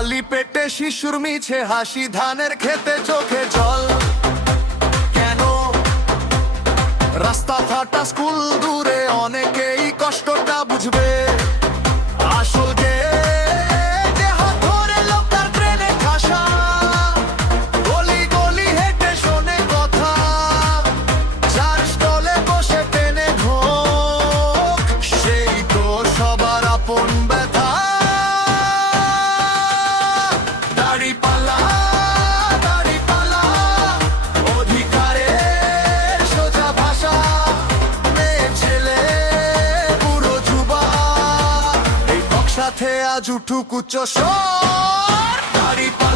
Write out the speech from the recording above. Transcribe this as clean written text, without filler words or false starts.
খালি পেটে শিশুর মিছে হাসি, ধানের খেতে চোখে জল কেন? রাস্তা ফাটা, স্কুল দূরে, অনেকেই কষ্টটা বুঝবে। আসল গে দেহ ধরে লোকটার ট্রেনে ঠাসা, গলি গলি হেঁটে শোনে কথা, যার স্টলে বসে টেনে ঢোক, সেই তো সবার আপন ব্যথা। দাড়িপাল্লা, দাড়িপাল্লা, অধিকারের সোজা ভাষা, মেয়ে ছেলে বুড়ো যুবা, এই বক্সাতে আজ উঠুক উচ্চ স্বর। দাড়িপাল্লা।